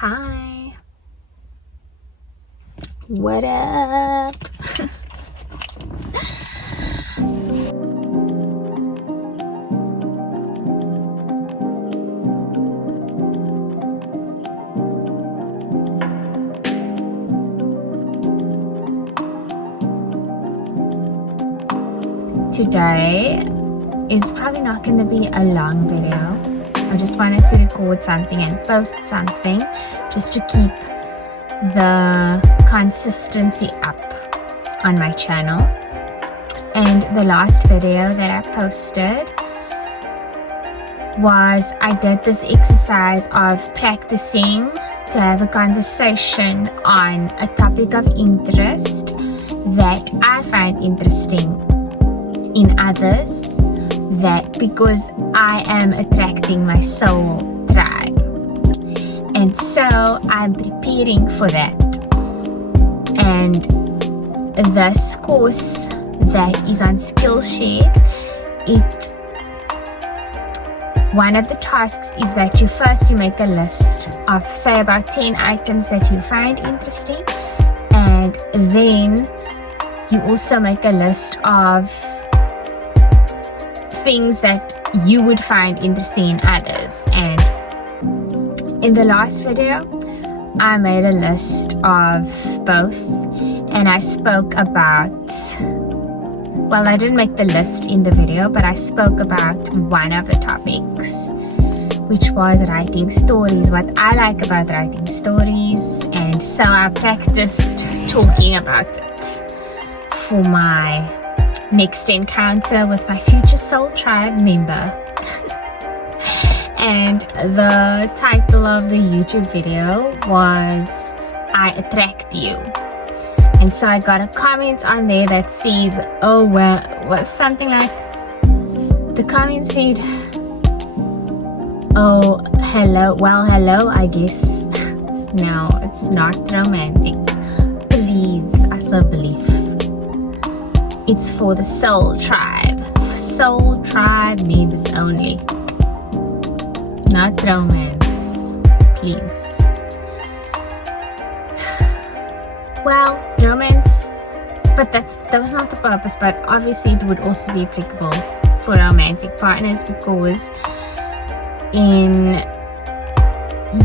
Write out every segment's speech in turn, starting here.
Hi. What up? Today is probably not going to be a long video. I just wanted to record something and post something just to keep the consistency up on my channel. And the last video that I posted was I did this exercise of practicing to have a conversation on a topic of interest that I find interesting in others, that because I am attracting my soul tribe. And so I'm preparing for that. And this course that is on Skillshare, one of the tasks is that you make a list of say about 10 items that you find interesting, and then you also make a list of things that you would find interesting in others. And in the last video I made a list of both, and I spoke about, well, I didn't make the list in the video, but I spoke about one of the topics, which was writing stories, what I like about writing stories. And so I practiced talking about it for my next encounter with my future soul tribe member. And the title of the YouTube video was I Attract You. And so I got a comment on there that says, oh well, was something like, the comment said, oh hello, well hello I guess. No, it's not romantic. Please, I so believe. It's for the soul tribe. Soul tribe members only. Not romance. Please. Well, romance, but that was not the purpose, but obviously it would also be applicable for romantic partners, because in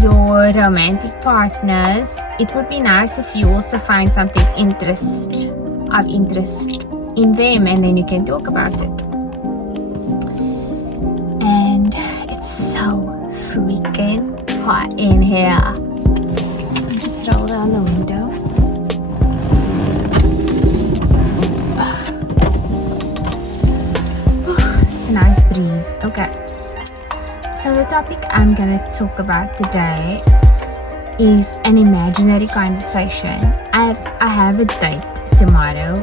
your romantic partners, it would be nice if you also find something of interest in them, and then you can talk about it. And it's so freaking hot in here. I'll just roll down the window. It's a nice breeze. Okay, so the topic I'm gonna talk about today is an imaginary conversation. I have a date tomorrow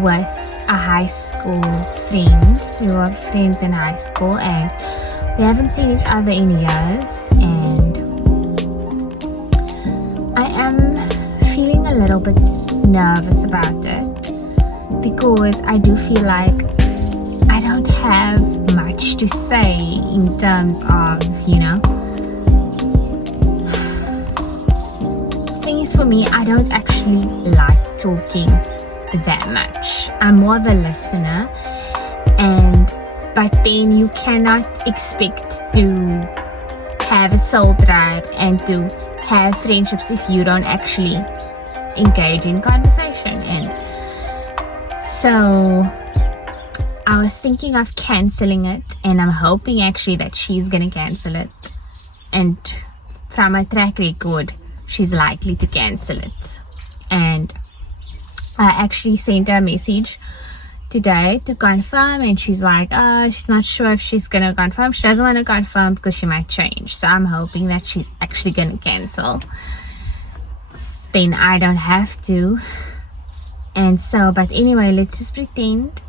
with a high school friend. We were friends in high school and we haven't seen each other in years, and I am feeling a little bit nervous about it, because I do feel like I don't have much to say in terms of, thing is, for me, I don't actually like talking that much. I'm more of a listener, but then you cannot expect to have a soul tribe and to have friendships if you don't actually engage in conversation. And so I was thinking of cancelling it, and I'm hoping actually that she's gonna cancel it, and from a track record she's likely to cancel it. And I actually sent her a message today to confirm, and she's like, she's not sure if she's gonna confirm. She doesn't want to confirm because she might change. So I'm hoping that she's actually gonna cancel, then I don't have to. And so, but anyway, let's just pretend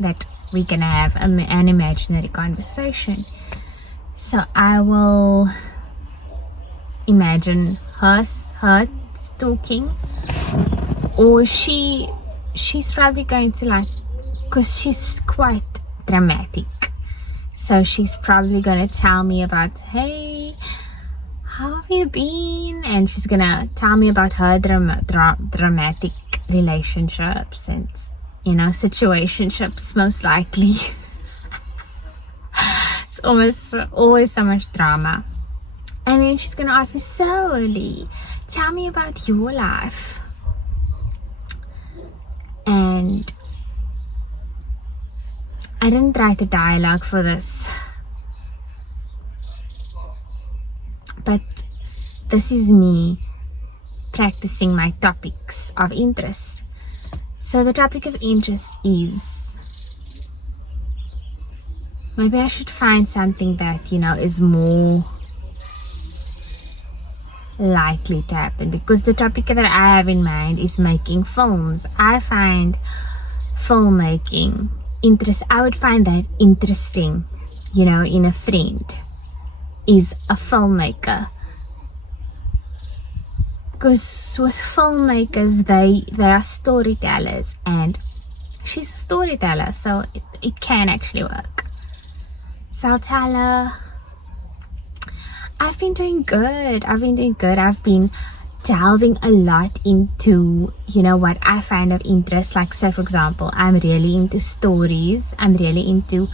that we're gonna have an imaginary conversation. So I will imagine her talking, or she's probably going to, because she's quite dramatic, so she's probably going to tell me about, hey, how have you been? And she's gonna tell me about her dramatic relationships and, you know, situationships, most likely. It's always so much drama. And then she's gonna ask me, so Lee, tell me about your life. And I didn't write the dialogue for this, but this is me practicing my topics of interest. So the topic of interest is, maybe I should find something that, you know, is more likely to happen, because the topic that I have in mind is making films. I find filmmaking I would find that interesting, you know, in a friend is a filmmaker, because with filmmakers they are storytellers, and she's a storyteller, so it can actually work. So I'll tell her, I've been doing good. I've been delving a lot into, you know, what I find of interest. Like, say for example, I'm really into stories. I'm really into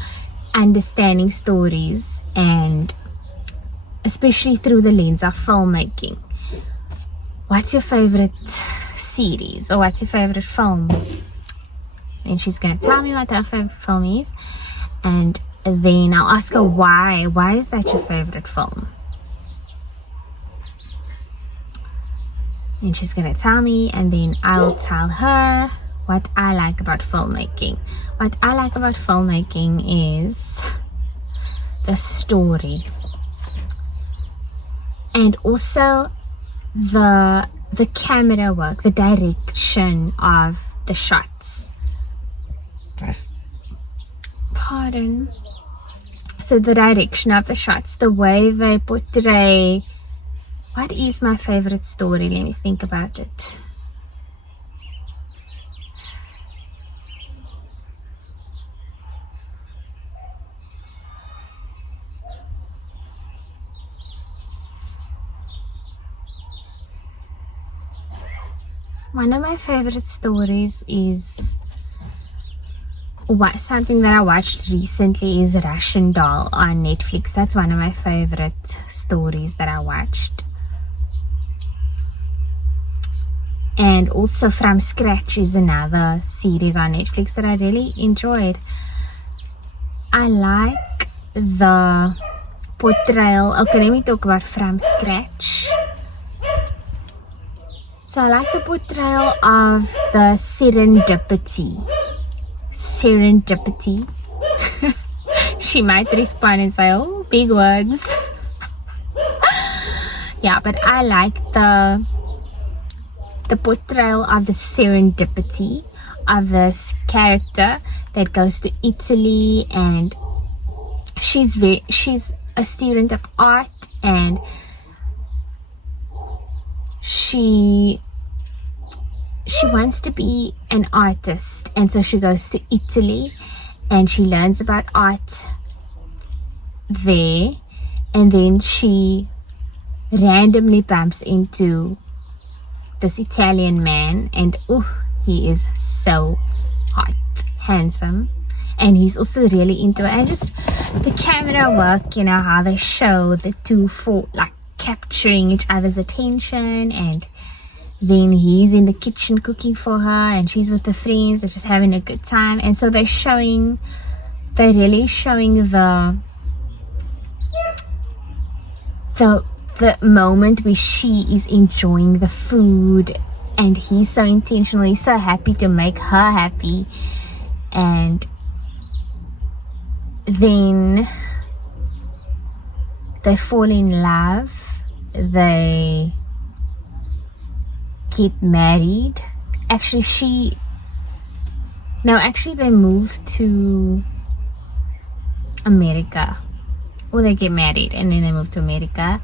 understanding stories, and especially through the lens of filmmaking. What's your favorite series, or what's your favorite film? And she's gonna tell me what her favorite film is, and then I'll ask her why is that your favorite film? And she's gonna tell me, and then I'll tell her what I like about filmmaking. What I like about filmmaking is the story, and also the camera work, the direction of the shots. Pardon. So the direction of the shots, the way they portray. What is my favorite story? Let me think about it. One of my favorite stories is something that I watched recently is Russian Doll on Netflix. That's one of my favorite stories that I watched. And also From Scratch is another series on Netflix that I really enjoyed. I like the portrayal. Okay, let me talk about From Scratch. So I like the portrayal of the serendipity. She might respond and say, oh, big words. Yeah, but I like the portrayal of the serendipity of this character that goes to Italy, and she's a student of art, and she wants to be an artist, and so she goes to Italy and she learns about art there, and then she randomly bumps into this Italian man, and he is so hot, handsome, and he's also really into it. And just the camera work, you know, how they show the two like capturing each other's attention, and then he's in the kitchen cooking for her, and she's with the friends, they're just having a good time. And so they're really showing the moment where she is enjoying the food, and he's so intentional, he's so happy to make her happy. And then they fall in love, they get married. Actually they move to America, or they get married and then they move to America,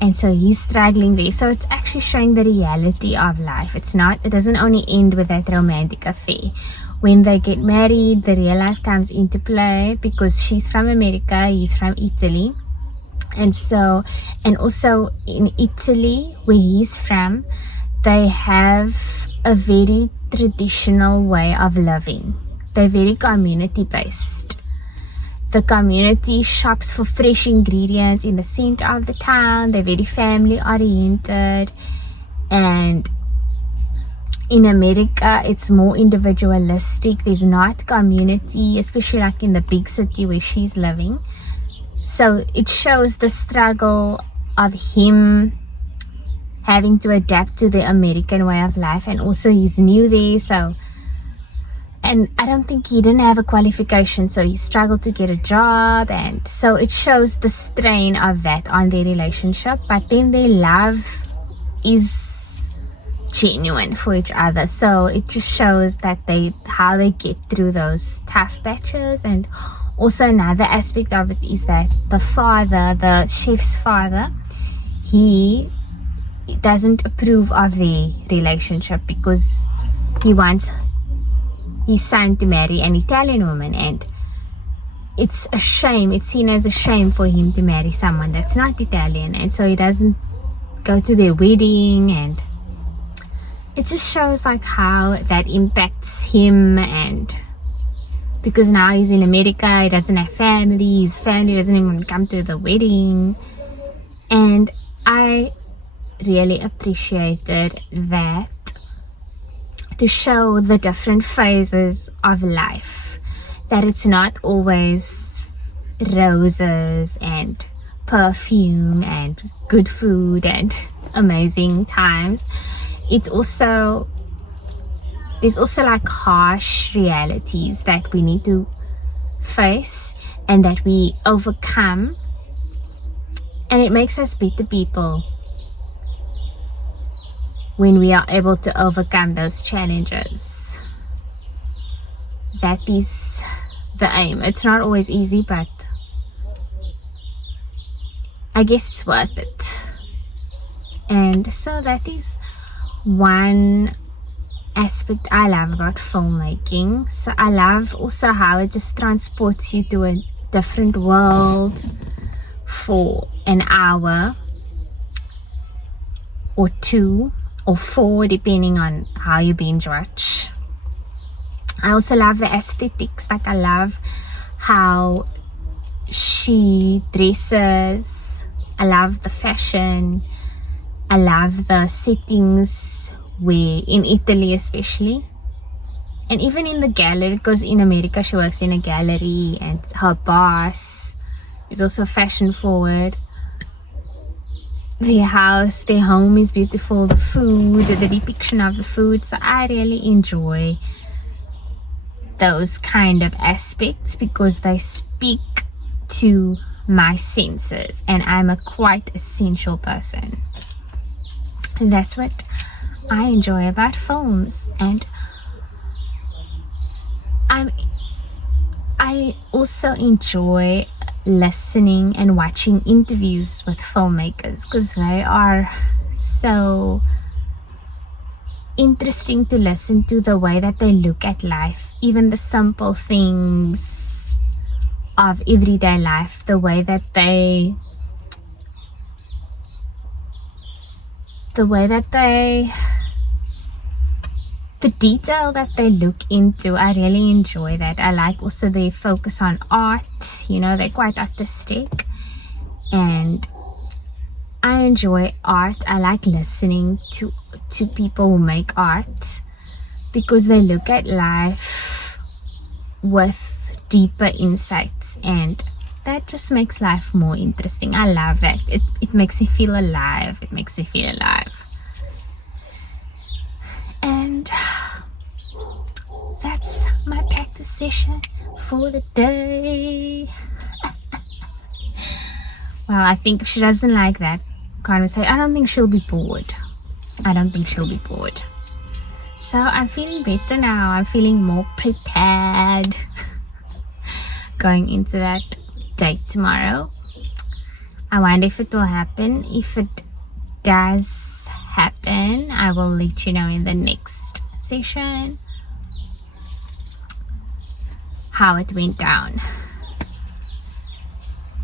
and so he's struggling there. So it's actually showing the reality of life. It doesn't only end with that romantic affair. When they get married, the real life comes into play, because she's from America, he's from Italy, And also in Italy, where he's from, they have a very traditional way of living. They're very community based. The community shops for fresh ingredients in the center of the town. They're very family oriented. And in America, it's more individualistic. There's not community, especially like in the big city where she's living. So it shows the struggle of him having to adapt to the American way of life, and also he's new there, and I don't think he didn't have a qualification, so he struggled to get a job, and so it shows the strain of that on their relationship. But then their love is genuine for each other, so it just shows that how they get through those tough patches. And also another aspect of it is that the chef's father, he doesn't approve of their relationship because he wants his son to marry an Italian woman, and it's seen as a shame for him to marry someone that's not Italian, and so he doesn't go to their wedding. And it just shows like how that impacts him, and because now he's in America, he doesn't have family, his family doesn't even come to the wedding. And I really appreciated that, to show the different phases of life, that it's not always roses and perfume and good food and amazing times. There's also like harsh realities that we need to face and that we overcome, and it makes us better people when we are able to overcome those challenges. That is the aim. It's not always easy, but I guess it's worth it. And so that is one aspect I love about filmmaking. So I love also how it just transports you to a different world for an hour or 2 or 4, depending on how you binge watch. I also love the aesthetics. Like, I love how she dresses. I love the fashion. I love the settings, where in Italy especially, and even in the gallery, because in America she works in a gallery and her boss is also fashion forward. Their house, their home is beautiful, the food, the depiction of the food. So I really enjoy those kind of aspects because they speak to my senses, and I'm a quite sensual person. And that's what I enjoy about films. And I also enjoy listening and watching interviews with filmmakers because they are so interesting to listen to, the way that they look at life, even the simple things of everyday life, the way that they the detail that they look into. I really enjoy that. I like also their focus on art. They're quite artistic, and I enjoy art. I like listening to people who make art because they look at life with deeper insights, and that just makes life more interesting. I love that. It makes me feel alive. And that's my practice session for the day. Well, I think if she doesn't like that conversation, I don't think she'll be bored. So I'm feeling better now. I'm feeling more prepared going into that date tomorrow. I wonder if it will happen. If it does happen, I will let you know in the next session how it went down.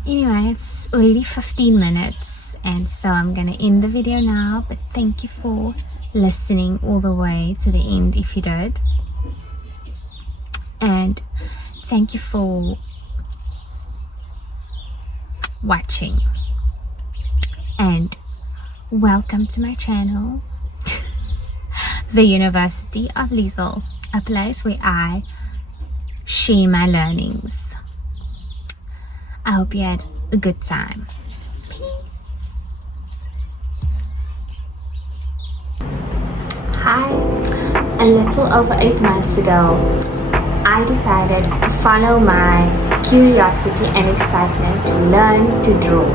Anyway, it's already 15 minutes, and so I'm gonna end the video now, but thank you for listening all the way to the end if you did, and thank you for watching, and welcome to my channel, the University of Lisle, a place where I share my learnings. I hope you had a good time. Peace. Hi. A little over 8 months ago, I decided to follow my curiosity and excitement to learn to draw.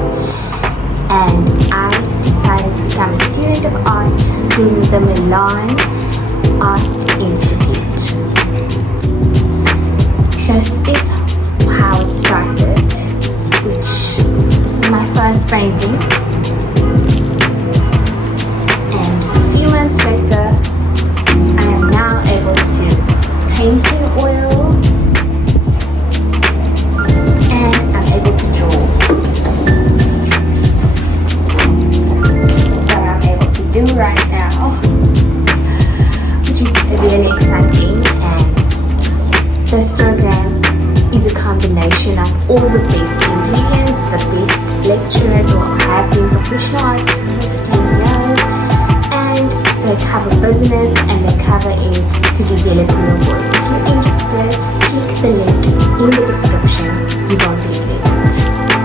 And I decided to become a student of art through the Lisle Art Institute. This is how it started, which this is my first painting, and a few months later I am now able to paint in oil and I'm able to draw. This is what I'm able to do right now, which is really exciting. And this program is a combination of all the best ingredients, the best lecturers who have been professional artists for 15 years, and they cover business and they cover to develop your voice. If you're interested, click the link in the description. You won't regret it.